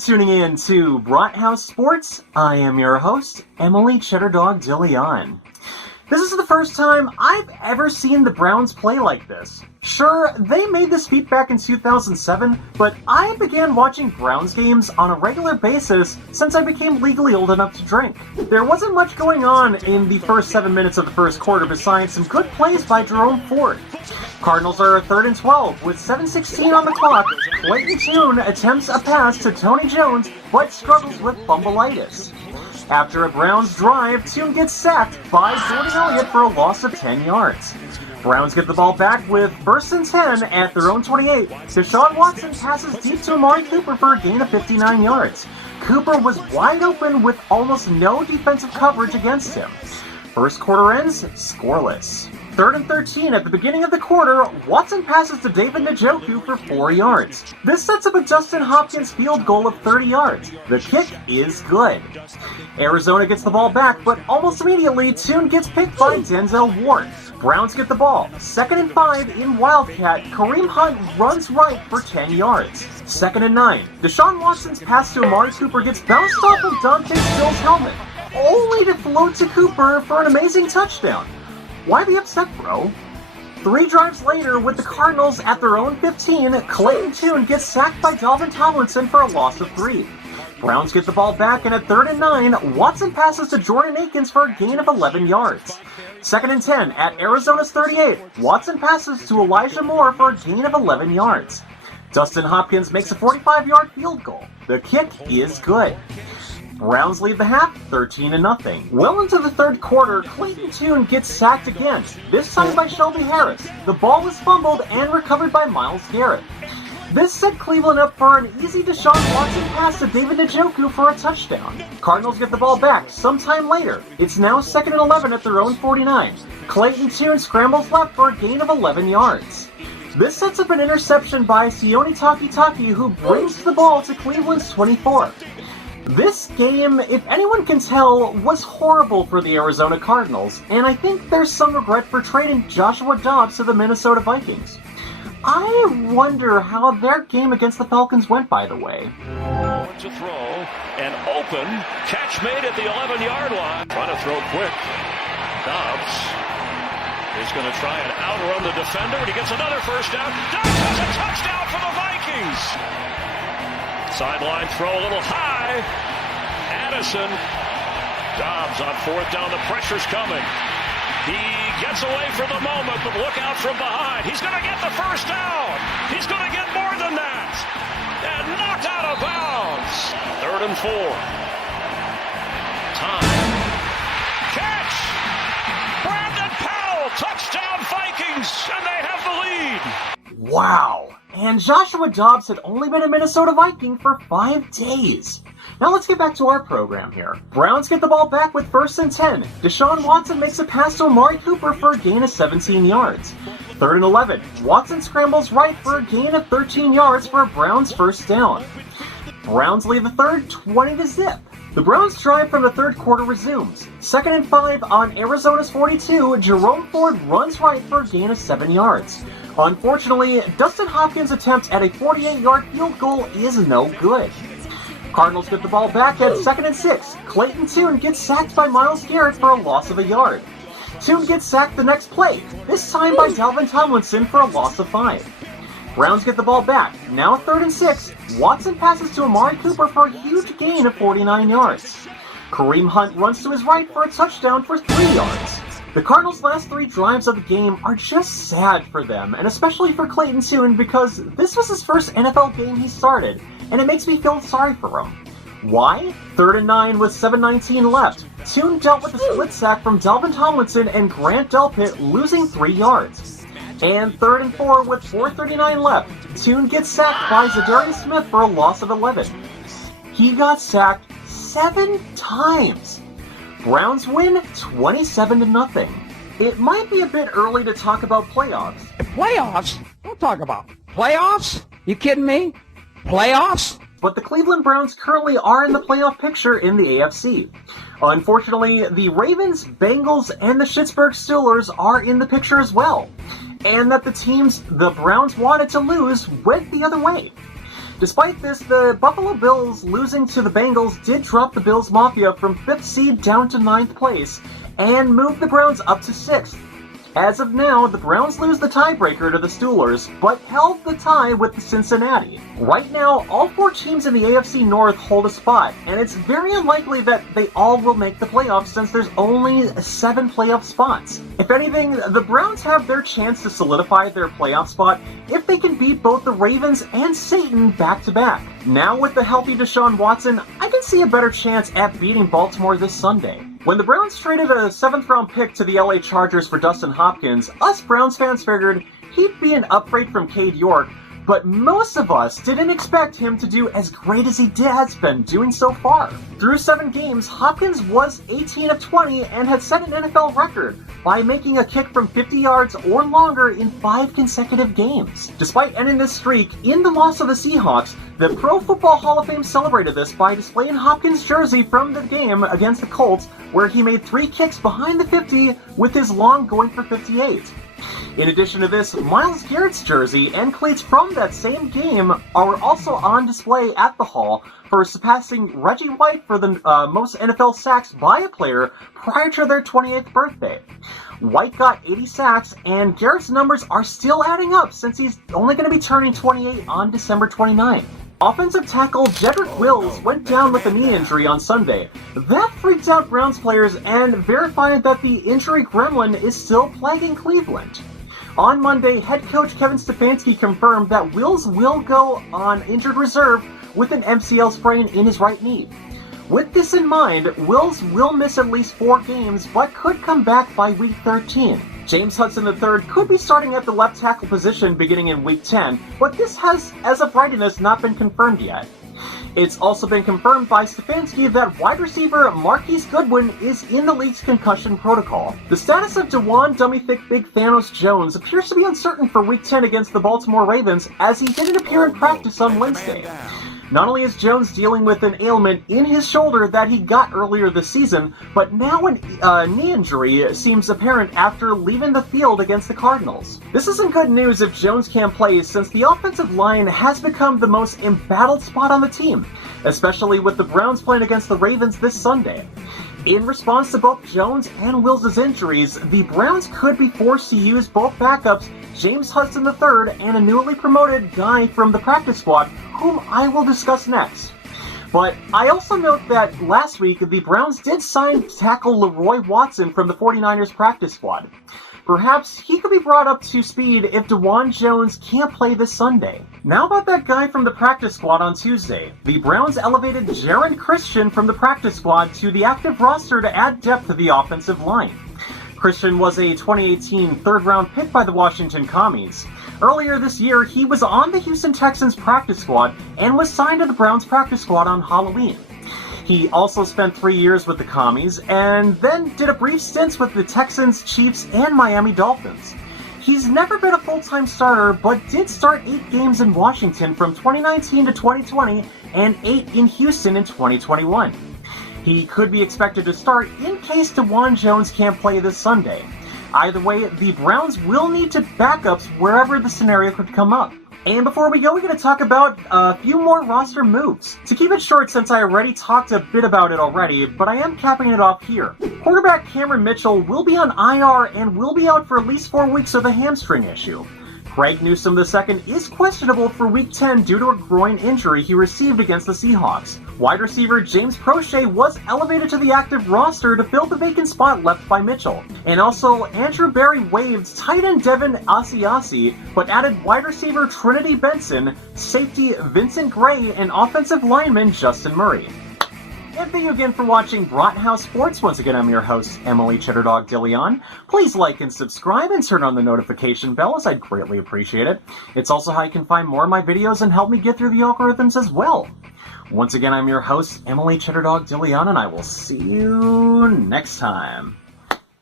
tuning in to Brathouse Sports. I am your host, Emily Cheddar Dog DeLeon. This is the first time I've ever seen the Browns play like this. Sure, they made this feat back in 2007, but I began watching Browns games on a regular basis since I became legally old enough to drink. There wasn't much going on in the first 7 minutes of the first quarter besides some good plays by Jerome Ford. Cardinals are 3rd and 12 with 7:16 on the clock. Clayton Tune attempts a pass to Tony Jones, but struggles with fumbleitis. After a Browns drive, Tune gets sacked by Jordan Elliott for a loss of 10 yards. Browns get the ball back with 1st and 10 at their own 28. Deshaun Watson passes deep to Amari Cooper for a gain of 59 yards. Cooper was wide open with almost no defensive coverage against him. First quarter ends scoreless. 3rd and 13 at the beginning of the quarter, Watson passes to David Njoku for 4 yards. This sets up a Dustin Hopkins field goal of 30 yards. The kick is good. Arizona gets the ball back, but almost immediately, Tune gets picked by Denzel Ward. Browns get the ball. 2nd and 5 in Wildcat, Kareem Hunt runs right for 10 yards. 2nd and 9. Deshaun Watson's pass to Amari Cooper gets bounced off of Dante Still's helmet, only to float to Cooper for an amazing touchdown. Why be upset, bro? 3 drives later, with the Cardinals at their own 15, Clayton Tune gets sacked by Dalvin Tomlinson for a loss of 3. Browns get the ball back, and at 3rd and 9, Watson passes to Jordan Akins for a gain of 11 yards. 2nd and 10 at Arizona's 38, Watson passes to Elijah Moore for a gain of 11 yards. Dustin Hopkins makes a 45-yard field goal. The kick is good. Browns lead the half 13-0. Well into the 3rd quarter, Clayton Tune gets sacked again, this time by Shelby Harris. The ball was fumbled and recovered by Myles Garrett. This set Cleveland up for an easy Deshaun Watson pass to David Njoku for a touchdown. Cardinals get the ball back sometime later. It's now 2nd and 11 at their own 49. Clayton Tune scrambles left for a gain of 11 yards. This sets up an interception by Sione Takitaki, who brings the ball to Cleveland's 24. This game, if anyone can tell, was horrible for the Arizona Cardinals, and I think there's some regret for trading Joshua Dobbs to the Minnesota Vikings. I wonder how their game against the Falcons went, by the way. To throw, and open, catch made at the 11-yard line. Trying to throw quick. Dobbs is going to try and outrun the defender, and he gets another first down. Dobbs has a touchdown for the Vikings! Sideline throw a little high. Addison. Dobbs on 4th down. The pressure's coming. He gets away for the moment, but look out from behind. He's going to get the first down. He's going to get more than that. And knocked out of bounds. 3rd and 4. Time. Catch. Brandon Powell. Touchdown Vikings. And they have the lead. Wow. And Joshua Dobbs had only been a Minnesota Viking for 5 days. Now let's get back to our program here. Browns get the ball back with 1st and 10. Deshaun Watson makes a pass to Amari Cooper for a gain of 17 yards. 3rd and 11. Watson scrambles right for a gain of 13 yards for a Browns first down. Browns lead the 3rd 20-0. The Browns drive from the 3rd quarter resumes. 2nd and 5 on Arizona's 42, Jerome Ford runs right for a gain of 7 yards. Unfortunately, Dustin Hopkins' attempt at a 48-yard field goal is no good. Cardinals get the ball back at 2nd and 6. Clayton Tune gets sacked by Myles Garrett for a loss of a yard. Tune gets sacked the next play, this time by Dalvin Tomlinson for a loss of 5. Browns get the ball back, now 3rd and 6. Watson passes to Amari Cooper for a huge gain of 49 yards. Kareem Hunt runs to his right for a touchdown for 3 yards. The Cardinals' last 3 drives of the game are just sad for them, and especially for Clayton Tune, because this was his first NFL game he started, and it makes me feel sorry for him. Why? 3rd and 9 with 7:19 left. Tune dealt with a split sack from Dalvin Tomlinson and Grant Delpit, losing 3 yards. And 3rd and 4 with 4:39 left. Tune gets sacked by Zadarius Smith for a loss of 11. He got sacked 7 times. Browns win 27-0. It might be a bit early to talk about playoffs. Playoffs? Don't talk about playoffs. You kidding me? Playoffs? But the Cleveland Browns currently are in the playoff picture in the AFC. Unfortunately, the Ravens, Bengals, and the Pittsburgh Steelers are in the picture as well. And that the teams the Browns wanted to lose went the other way. Despite this, the Buffalo Bills losing to the Bengals did drop the Bills Mafia from 5th seed down to 9th place and move the Browns up to 6th. As of now, the Browns lose the tiebreaker to the Steelers, but held the tie with the Cincinnati. Right now, all 4 teams in the AFC North hold a spot, and it's very unlikely that they all will make the playoffs since there's only 7 playoff spots. If anything, the Browns have their chance to solidify their playoff spot if they can beat both the Ravens and Satan back-to-back. Now with the healthy Deshaun Watson, I can see a better chance at beating Baltimore this Sunday. When the Browns traded a 7th-round pick to the LA Chargers for Dustin Hopkins, us Browns fans figured he'd be an upgrade from Cade York, but most of us didn't expect him to do as great as he has been doing so far. Through 7 games, Hopkins was 18 of 20 and had set an NFL record by making a kick from 50 yards or longer in 5 consecutive games. Despite ending this streak in the loss of the Seahawks, the Pro Football Hall of Fame celebrated this by displaying Hopkins' jersey from the game against the Colts, where he made 3 kicks behind the 50 with his long going for 58. In addition to this, Myles Garrett's jersey and cleats from that same game are also on display at the Hall for surpassing Reggie White for the most NFL sacks by a player prior to their 28th birthday. White got 80 sacks, and Garrett's numbers are still adding up since he's only going to be turning 28 on December 29th. Offensive tackle Jedrick Wills went down with a knee injury on Sunday. That freaked out Browns players and verified that the injury gremlin is still plaguing Cleveland. On Monday, head coach Kevin Stefanski confirmed that Wills will go on injured reserve with an MCL sprain in his right knee. With this in mind, Wills will miss at least 4 games, but could come back by week 13. James Hudson III could be starting at the left tackle position beginning in week 10, but this has, as of writing this, not been confirmed yet. It's also been confirmed by Stefanski that wide receiver Marquise Goodwin is in the league's concussion protocol. The status of Dawand Dummy Thick Big Thanos Jones appears to be uncertain for week 10 against the Baltimore Ravens, as he didn't appear in practice on Wednesday. Not only is Jones dealing with an ailment in his shoulder that he got earlier this season, but now a knee injury seems apparent after leaving the field against the Cardinals. This isn't good news if Jones can't play, since the offensive line has become the most embattled spot on the team, especially with the Browns playing against the Ravens this Sunday. In response to both Jones and Wills' injuries, the Browns could be forced to use both backups, James Hudson III and a newly promoted guy from the practice squad, whom I will discuss next. But I also note that last week the Browns did sign tackle Leroy Watson from the 49ers practice squad. Perhaps he could be brought up to speed if Dawand Jones can't play this Sunday. Now about that guy from the practice squad on Tuesday. The Browns elevated Jaron Christian from the practice squad to the active roster to add depth to the offensive line. Christian was a 2018 third-round pick by the Washington Commies. Earlier this year, he was on the Houston Texans practice squad and was signed to the Browns practice squad on Halloween. He also spent 3 years with the Commies and then did a brief stint with the Texans, Chiefs, and Miami Dolphins. He's never been a full-time starter, but did start 8 games in Washington from 2019 to 2020 and 8 in Houston in 2021. He could be expected to start in case Dawand Jones can't play this Sunday. Either way, the Browns will need to backups wherever the scenario could come up. And before we go, we're going to talk about a few more roster moves. To keep it short, since I already talked a bit about it already, but I am capping it off here. Quarterback Cameron Mitchell will be on IR and will be out for at least 4 weeks with a hamstring issue. Craig Newsome II is questionable for Week 10 due to a groin injury he received against the Seahawks. Wide receiver James Prochet was elevated to the active roster to fill the vacant spot left by Mitchell. And also, Andrew Berry waived tight end Devin Asiasi, but added wide receiver Trinity Benson, safety Vincent Gray, and offensive lineman Justin Murray. And thank you again for watching Brathouse Sports. Once again, I'm your host, Emily Cheddardog DeLeon. Please like and subscribe and turn on the notification bell, as I'd greatly appreciate it. It's also how you can find more of my videos and help me get through the algorithms as well. Once again, I'm your host, Emily Cheddardog DeLeon, and I will see you next time.